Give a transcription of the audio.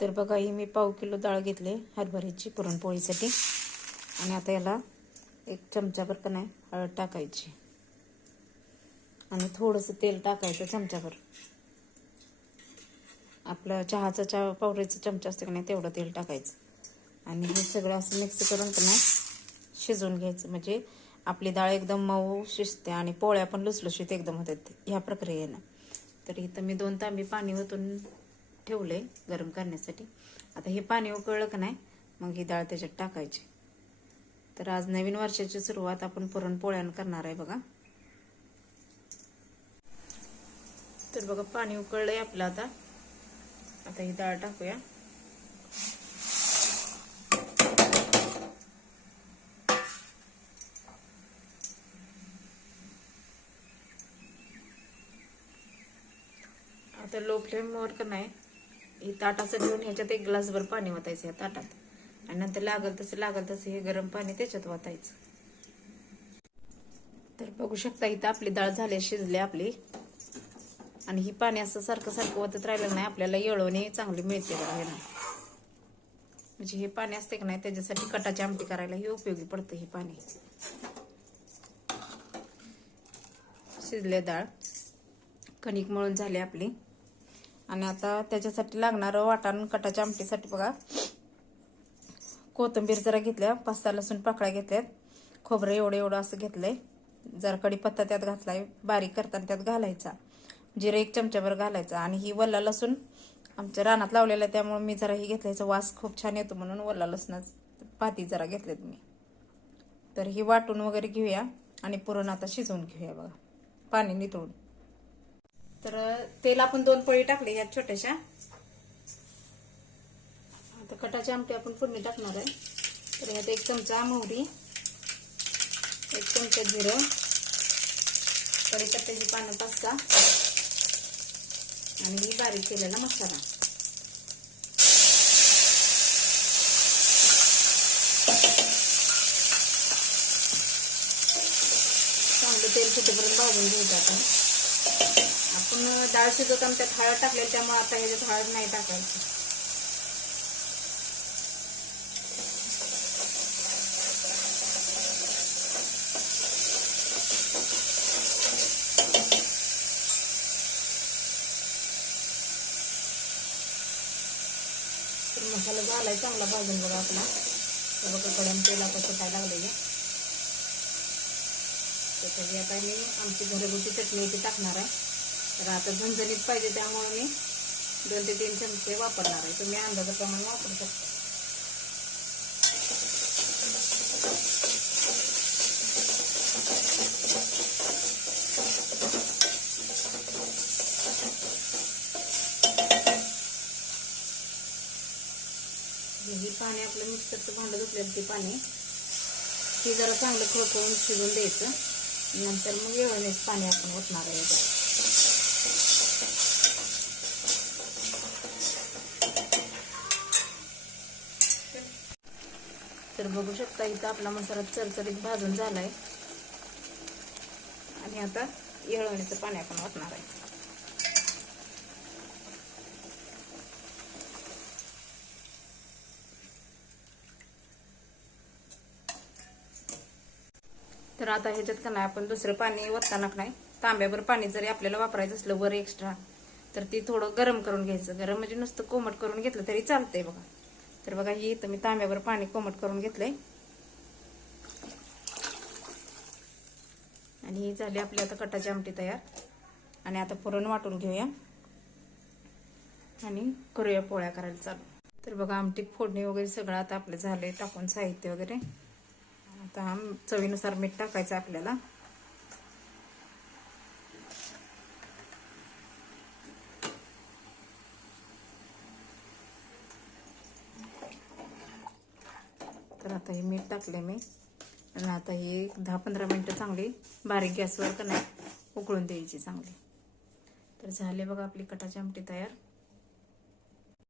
तर बघा ही मी पाव किलो डाळ घेतली हरभऱ्याची पुरणपोळीसाठी. आणि आता याला एक चमचाभर का नाही हळद टाकायची. आणि थोडंसं तेल टाकायचं चमचाभर. आपलं चहाचा चहा पावडरचा चमचा असतं का नाही तेवढं तेल टाकायचं. आणि हे सगळं असं मिक्स करून का नाही शिजवून घ्यायचं. म्हणजे आपली डाळ एकदम मऊ शिजते आणि पोळ्या पण लुसलुशीत एकदम होतात ह्या प्रक्रियेनं. तर इथं मी दोन तांबी पाणी ओतून ठेवलंय गरम करण्यासाठी. आता हे पाणी उकळलं का नाही मग ही डाळ त्याच्यात टाकायची. तर आज नवीन वर्षाची सुरुवात आपण पुरणपोळ्यानं करणार आहे बघा. तर बघा पाणी उकळलंय आपलं आता. आता ही डाळ टाकूया. आता लो फ्लेमवर का नाही हे ताटाचं घेऊन ह्याच्यात एक ग्लासभर पाणी वाटायचं या ताटात. आणि नंतर लागल तसं लागल तसं हे गरम पाणी त्याच्यात वाटायचं तर बघू शकता इथं आपली डाळ झाली शिजली आपली. आणि ही पाणी असं सारखं सारखं वाटत राहिलं नाही आपल्याला येळवणे चांगली मिळते बघा हे ना म्हणजे हे पाणी असते का नाही त्याच्यासाठी कटाची आमटी करायला हे उपयोगी पडतं हे पाणी. शिजले डाळ. कणिक मळून झाली आपली. आणि आता त्याच्यासाठी लागणारं वाटाण कटाच्या आमटीसाठी बघा. कोथिंबीर जरा घेतल्या पाच सहा लसूण पाकळ्या घेतल्यात. खोबरं एवढं एवढं असं घेतलंय. जरा कढीपत्ता त्यात घातलाय बारीक करताना त्यात घालायचा. जिरं एक चमच्याभर घालायचा आणि ही वल्ला लसूण आमच्या रानात लावलेला आहे त्यामुळे मी जरा ही घेतल्याचा वास खूप छान येतो म्हणून वल्ला लसणाच पाती जरा घेतलेत मी. तर ही वाटून वगैरे घेऊया आणि पुरण आता शिजवून घेऊया बघा. पाणी नितळून. तर तेल आपण दोन पळी टाकले यात छोट्याशा. आता कटाची आमटी आपण फोडणी टाकणार आहे. तर यात एक चमचा मोहरी एक चमचा जिरं कढीपत्त्याची पानं पाच सहा आणि ही बारीक केलेला मसाला. चांगलं तेल सुटेपर्यंत भाजून घ्यायचं आपण. आपण डाळ शिजवताना त्यात हळद टाकलेली त्यामुळे आता ह्याच्यात हळद नाही टाकायची. तर मसाला झालाय चांगला भाजून बघा आपला. बघा कडम तेल आता सुटायला लागले तर त्याची आता मी आमची घरगुती चटणी इथे टाकणार आहे. तर आता झणझणीत पाहिजे त्यामुळे मी दोन ते तीन चमचे वापरणार आहे. तुम्ही अंदाजाप्रमाणे वापरू शकता. हे पाणी आपलं मिक्सरचं भांडं धुतलेलं ते पाणी ते जरा चांगलं खळखळून शिजून द्यायचं. नंतर मग एवढेच पाणी आपण ओतणार आहे तर बघू शकता इथं आपला मसाला चरचरीत भाजून झालाय. आणि आता येळवणीचं पाणी आपण ओतणार आहे. तर आता ह्याच्यात का नाही आपण दुसरं पाणी ओतताना नाही तांब्यावर पाणी जरी आपल्याला वापरायचं असलं वर एक्स्ट्रा तर ती थोडं गरम करून घ्यायचं. गरम म्हणजे नुसतं कोमट करून घेतलं तरी चालतंय बघा. तर बघा ही इथं मी तांब्यावर पाणी कोमट करून घेतलंय. आणि ही झाली आपली आता कटाची आमटी तयार. आणि आता पुरण वाटून घेऊया. आणि करूया पोळ्या करायला चालू. तर बघा आमटी फोडणी वगैरे सगळं आता आपलं झालंय टाकून साहित्य वगैरे. आता चवीनुसार मीठ टाकायचं आपल्याला. तर आता हे मीठ टाकले मी. आणि आता ही दहा पंधरा मिनटं चांगली बारीक गॅसवर का नाही उकळून द्यायची चांगली. तर झाले बघा आपली कटाची आमटी तयार.